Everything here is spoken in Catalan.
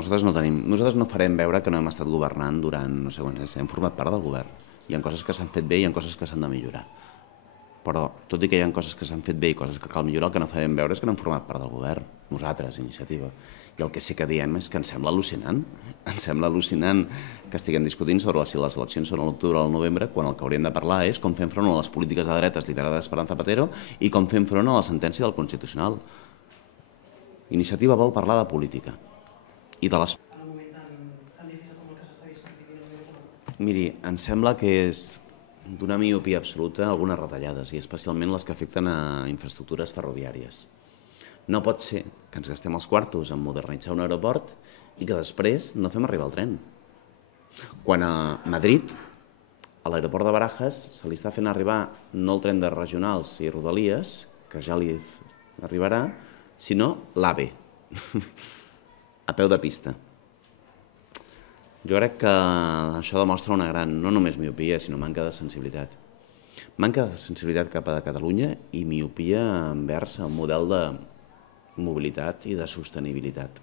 nosaltres no farem veure que no hem estat governant durant no sé quants anys, hem format part del govern. Hi ha coses que s'han fet bé i hi ha coses que s'han de millorar. Però, tot i que hi ha coses que s'han fet bé i coses que cal millorar, el que no farem veure és que no hem format part del govern, nosaltres, Iniciativa. I el que sí que diem és que ens sembla al·lucinant. Ens sembla al·lucinant que estiguem discutint sobre si les eleccions són a l'octubre o al novembre, quan el que hauríem de parlar és com fem front a les polítiques de dretes liderades per en Zapatero i com fem front a la sentència del Constitucional. Iniciativa vol parlar de política i de les... Miri, em sembla que és d'una miopia absoluta algunes retallades, i especialment les que afecten a infraestructures ferroviàries. No pot ser que ens gastem els quartos en modernitzar un aeroport i que després no fem arribar el tren. Quan a Madrid, a l'aeroport de Barajas, se li està fent arribar no el tren de regionals i rodalies, que ja li arribarà, sinó l'AVE, a peu de pista. Jo crec que això demostra una gran, no només miopia, sinó manca de sensibilitat. Manca de sensibilitat cap a Catalunya i miopia envers el model de mobilitat i de sostenibilitat.